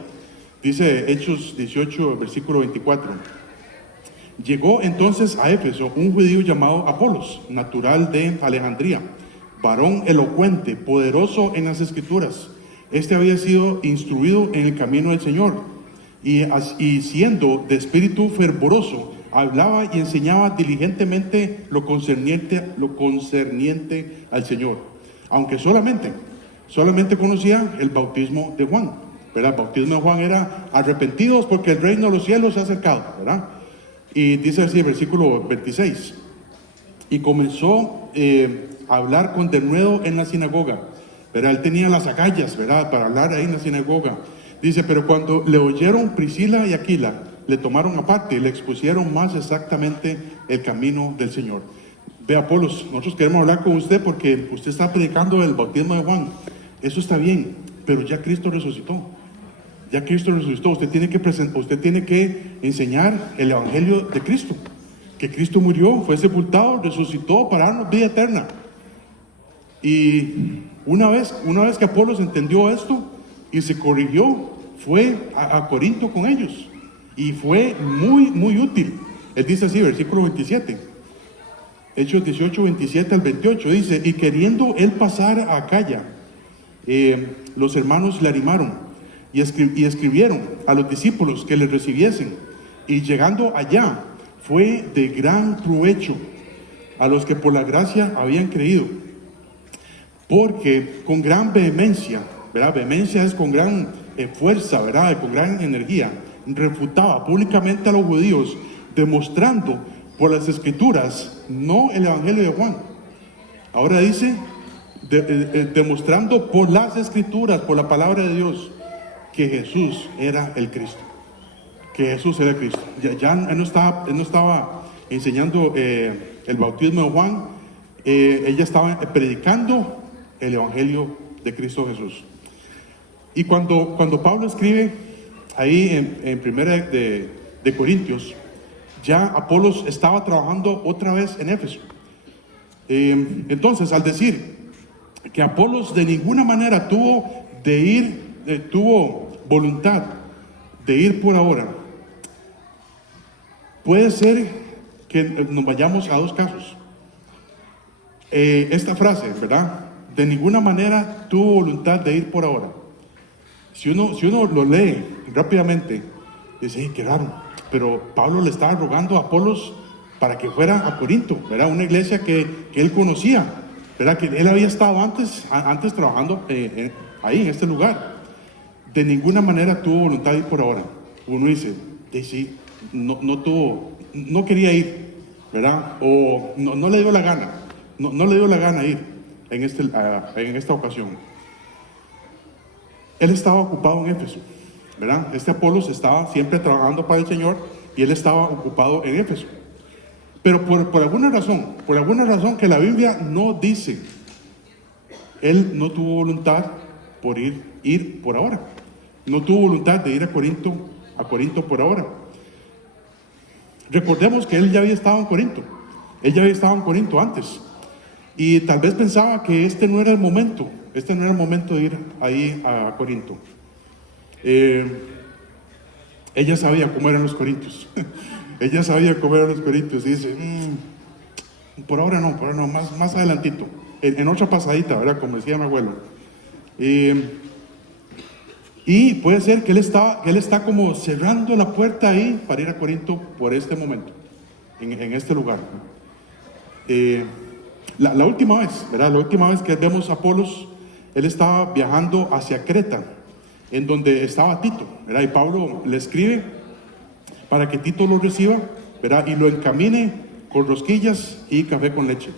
Dice Hechos 18, versículo 24. Llegó entonces a Éfeso un judío llamado Apolos, natural de Alejandría, varón elocuente, poderoso en las escrituras. Este había sido instruido en el camino del Señor y siendo de espíritu fervoroso, hablaba y enseñaba diligentemente lo concerniente al Señor, aunque solamente conocía el bautismo de Juan, ¿verdad? El bautismo de Juan era arrepentidos porque el reino de los cielos se ha acercado, ¿verdad? Y dice así el versículo 26, y comenzó a hablar con denuedo en la sinagoga, ¿verdad? Él tenía las agallas, ¿verdad? Para hablar ahí en la sinagoga. Dice, pero cuando le oyeron Priscila y Aquila, le tomaron aparte y le expusieron más exactamente el camino del Señor. Ve, Apolos, nosotros queremos hablar con usted porque usted está predicando el bautismo de Juan. Eso está bien, pero ya Cristo resucitó. Usted tiene que enseñar el evangelio de Cristo. Que Cristo murió, fue sepultado, resucitó para darnos vida eterna. Y una vez que Apolos entendió esto y se corrigió, fue a Corinto con ellos. Y fue muy, muy útil. Él dice así, versículo 27. Hechos 18, 27 al 28. Dice, y queriendo él pasar a Acaya, los hermanos le animaron y escribieron a los discípulos que les recibiesen. Y llegando allá, fue de gran provecho a los que por la gracia habían creído. Porque con gran vehemencia, ¿verdad? Vehemencia es con gran fuerza, ¿verdad? Con gran energía. Refutaba públicamente a los judíos, demostrando por las escrituras no el evangelio de Juan. Ahora dice, demostrando por las Escrituras, por la palabra de Dios, que Jesús era el Cristo. Que Jesús era el Cristo. Ya él no estaba enseñando el bautismo de Juan, ella estaba predicando el Evangelio de Cristo Jesús. Y cuando Pablo escribe ahí en primera de Corintios, ya Apolos estaba trabajando otra vez en Éfeso. Entonces, al decir que Apolos de ninguna manera tuvo voluntad de ir por ahora, puede ser que nos vayamos a dos casos. Esta frase, ¿verdad? De ninguna manera tuvo voluntad de ir por ahora. Si uno lo lee rápidamente, dice, qué raro, pero Pablo le estaba rogando a Apolos para que fuera a Corinto, ¿verdad? Una iglesia que él conocía, ¿verdad? Que él había estado antes trabajando ahí, en este lugar. De ninguna manera tuvo voluntad de ir por ahora. Uno dice, sí, no quería ir, ¿verdad? O no le dio la gana, no le dio la gana ir en esta ocasión. Él estaba ocupado en Éfeso, ¿verdad? Este Apolos estaba siempre trabajando para el Señor y él estaba ocupado en Éfeso. Pero por alguna razón que la Biblia no dice, él no tuvo voluntad por ir por ahora. No tuvo voluntad de ir a Corinto por ahora. Recordemos que él ya había estado en Corinto. Él ya había estado en Corinto antes. Y tal vez pensaba que este no era el momento de ir ahí a Corinto. Ella sabía cómo eran los corintios. Ella sabía cómo eran los corintios. Y dice, por ahora no, más adelantito. En otra pasadita, ¿verdad? Como decía mi abuelo. Y puede ser que él está como cerrando la puerta ahí para ir a Corinto por este momento, en este lugar. La última vez, ¿verdad? La última vez que vemos a Apolos, él estaba viajando hacia Creta, en donde estaba Tito, ¿verdad? Y Pablo le escribe para que Tito lo reciba, ¿verdad? Y lo encamine con rosquillas y café con leche.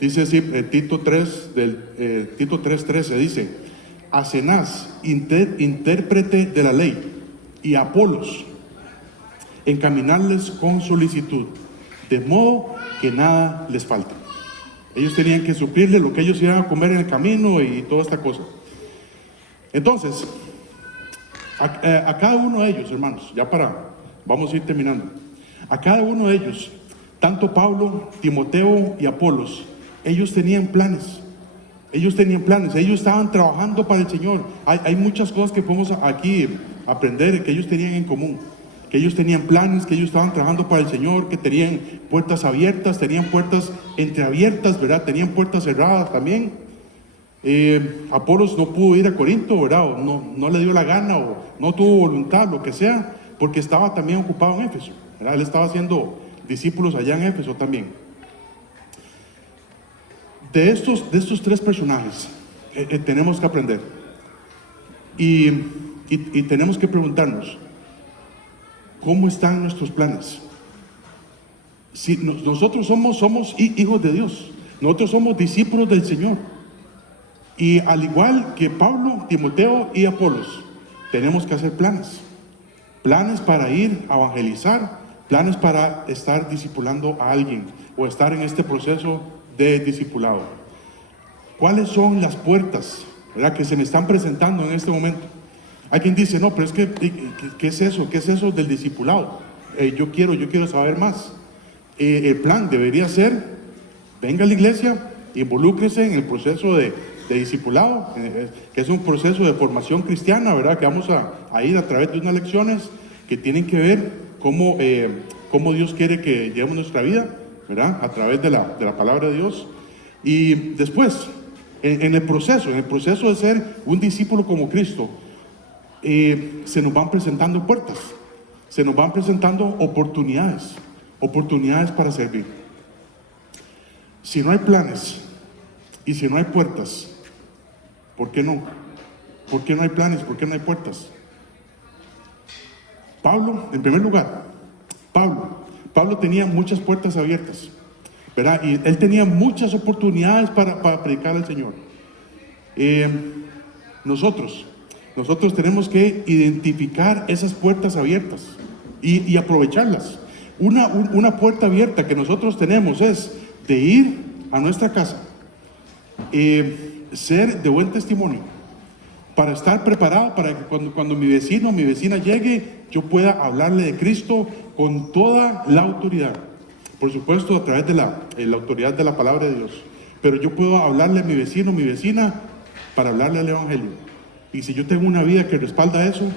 Dice así, Tito 3:13 dice, a Cenaz, intérprete de la ley, y a Apolos, encaminarles con solicitud, de modo que nada les falte. Ellos tenían que suplirle lo que ellos iban a comer en el camino y toda esta cosa. Entonces, a cada uno de ellos, hermanos, vamos a ir terminando. A cada uno de ellos, tanto Pablo, Timoteo y Apolos, ellos tenían planes. Ellos estaban trabajando para el Señor. Hay muchas cosas que podemos aquí aprender que ellos tenían en común. Que ellos tenían planes, que ellos estaban trabajando para el Señor, que tenían puertas abiertas, tenían puertas entreabiertas, ¿verdad? Tenían puertas cerradas también. Apolos no pudo ir a Corinto, ¿verdad? O no le dio la gana, o no tuvo voluntad, lo que sea, porque estaba también ocupado en Éfeso, ¿verdad? Él estaba haciendo discípulos allá en Éfeso también. De estos tres personajes tenemos que aprender. Y tenemos que preguntarnos, ¿cómo están nuestros planes? Si nosotros somos hijos de Dios, nosotros somos discípulos del Señor. Y al igual que Pablo, Timoteo y Apolos, tenemos que hacer planes. Planes para ir a evangelizar, planes para estar discipulando a alguien o estar en este proceso de discipulado. ¿Cuáles son las puertas, ¿verdad?, que se me están presentando en este momento? Hay quien dice, no, pero es que, ¿qué es eso? ¿Qué es eso del discipulado? Yo quiero saber más. El plan debería ser, venga a la iglesia, involúcrese en el proceso de discipulado, que es un proceso de formación cristiana, ¿verdad? Que vamos a ir a través de unas lecciones que tienen que ver cómo Dios quiere que llevemos nuestra vida, ¿verdad? A través de la palabra de Dios. Y después, en el proceso de ser un discípulo como Cristo, se nos van presentando puertas, se nos van presentando oportunidades para servir. Si no hay planes y si no hay puertas, ¿por qué no? ¿Por qué no hay planes? ¿Por qué no hay puertas? Pablo, en primer lugar, Pablo tenía muchas puertas abiertas, ¿verdad? Y él tenía muchas oportunidades para predicar al Señor. Eh, nosotros tenemos que identificar esas puertas abiertas y aprovecharlas. Una puerta abierta que nosotros tenemos es de ir a nuestra casa, ser de buen testimonio, para estar preparado para que cuando mi vecino o mi vecina llegue, yo pueda hablarle de Cristo con toda la autoridad. Por supuesto, a través de la autoridad de la palabra de Dios. Pero yo puedo hablarle a mi vecino o mi vecina para hablarle al Evangelio. Y si yo tengo una vida que respalda eso,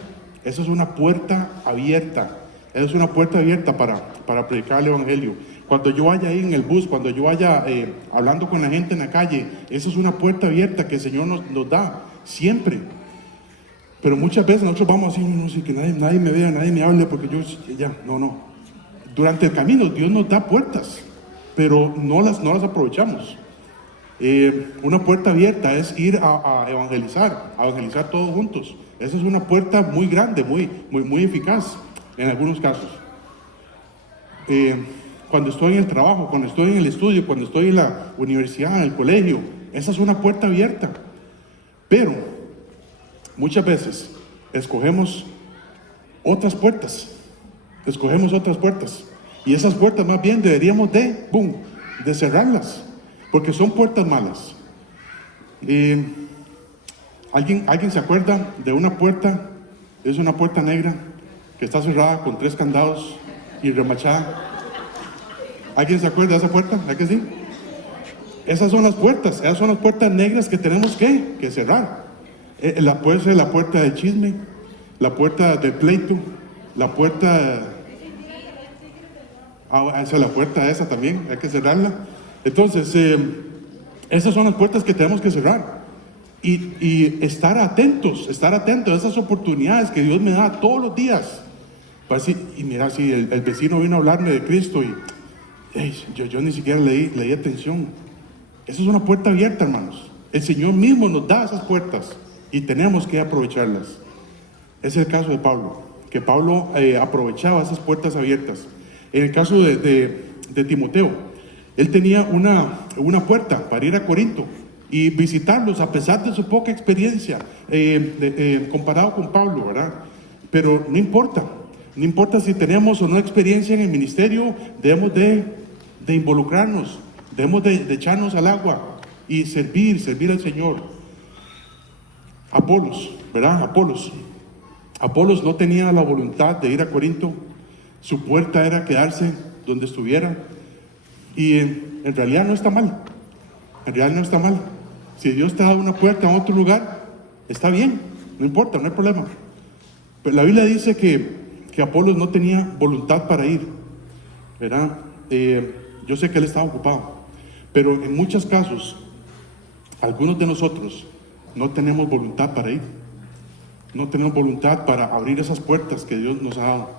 esa es una puerta abierta. Esa es una puerta abierta para predicar el Evangelio. Cuando yo vaya ahí en el bus, cuando yo vaya hablando con la gente en la calle, esa es una puerta abierta que el Señor nos da siempre. Pero muchas veces nosotros vamos así, no sé, que nadie me vea, nadie me hable, porque yo ya, no. Durante el camino Dios nos da puertas, pero no las aprovechamos. Una puerta abierta es ir a evangelizar todos juntos. Esa es una puerta muy grande, muy eficaz en algunos casos. Cuando estoy en el trabajo, cuando estoy en el estudio, cuando estoy en la universidad, en el colegio, esa es una puerta abierta. Pero muchas veces escogemos otras puertas, y esas puertas más bien deberíamos de cerrarlas, porque son puertas malas. ¿Alguien se acuerda de una puerta? Es una puerta negra que está cerrada con 3 candados y remachada. ¿Alguien se acuerda de esa puerta? ¿A que sí? Esas son las puertas negras que tenemos que cerrar. Puede ser la puerta del chisme, la puerta del pleito, la puerta... esa es la puerta esa también, hay que cerrarla. Entonces, esas son las puertas que tenemos que cerrar. Y estar atentos a esas oportunidades que Dios me da todos los días. Y mira, si el vecino vino a hablarme de Cristo y yo ni siquiera leí atención. Esa es una puerta abierta, hermanos. El Señor mismo nos da esas puertas y tenemos que aprovecharlas. Es el caso de Pablo, que Pablo aprovechaba esas puertas abiertas. En el caso de Timoteo, él tenía una puerta para ir a Corinto y visitarlos a pesar de su poca experiencia comparado con Pablo, ¿verdad? Pero no importa si tenemos o no experiencia en el ministerio, debemos de involucrarnos, debemos de echarnos al agua y servir al Señor. Apolos, ¿verdad? Apolos no tenía la voluntad de ir a Corinto. Su puerta era quedarse donde estuviera. Y en realidad no está mal. Si Dios te da una puerta en otro lugar, está bien, no importa, no hay problema. Pero la Biblia dice que Apolos no tenía voluntad para ir, ¿verdad? Yo sé que él estaba ocupado, pero en muchos casos, algunos de nosotros no tenemos voluntad para ir. No tenemos voluntad para abrir esas puertas que Dios nos ha dado.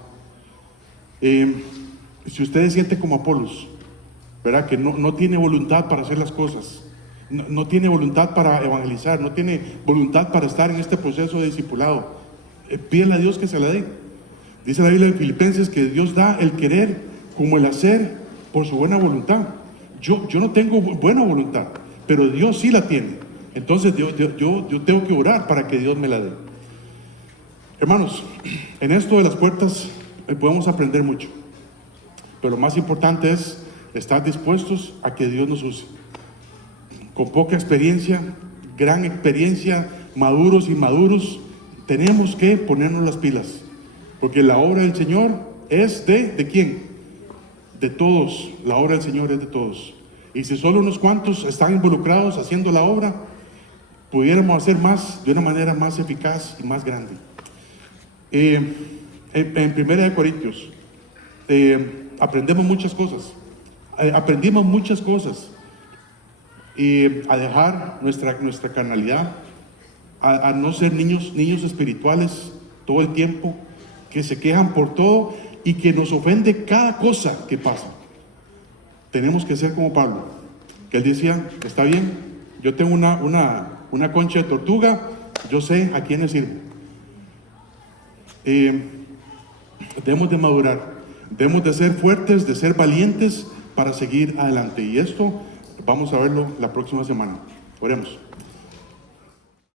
Si usted se siente como Apolos, ¿verdad? Que no tiene voluntad para hacer las cosas, no tiene voluntad para evangelizar, no tiene voluntad para estar en este proceso de discipulado, pídele a Dios que se la dé. Dice la Biblia en Filipenses que Dios da el querer como el hacer por su buena voluntad. Yo no tengo buena voluntad, pero Dios sí la tiene. Entonces yo tengo que orar para que Dios me la dé. Hermanos, en esto de las puertas podemos aprender mucho, pero lo más importante es estar dispuestos a que Dios nos use. Con poca experiencia, gran experiencia, maduros, inmaduros, tenemos que ponernos las pilas, porque la obra del Señor es ¿de quién? De todos. La obra del Señor es de todos. Y si solo unos cuantos están involucrados haciendo la obra, pudiéramos hacer más, de una manera más eficaz y más grande. En 1 Corintios aprendimos muchas cosas, a dejar nuestra carnalidad, a no ser niños espirituales todo el tiempo, que se quejan por todo y que nos ofende cada cosa que pasa. Tenemos que ser como Pablo, que él decía: está bien, yo tengo una concha de tortuga, yo sé a quiénes sirvo. Debemos de madurar, debemos de ser fuertes, de ser valientes para seguir adelante, y esto vamos a verlo la próxima semana. Oremos.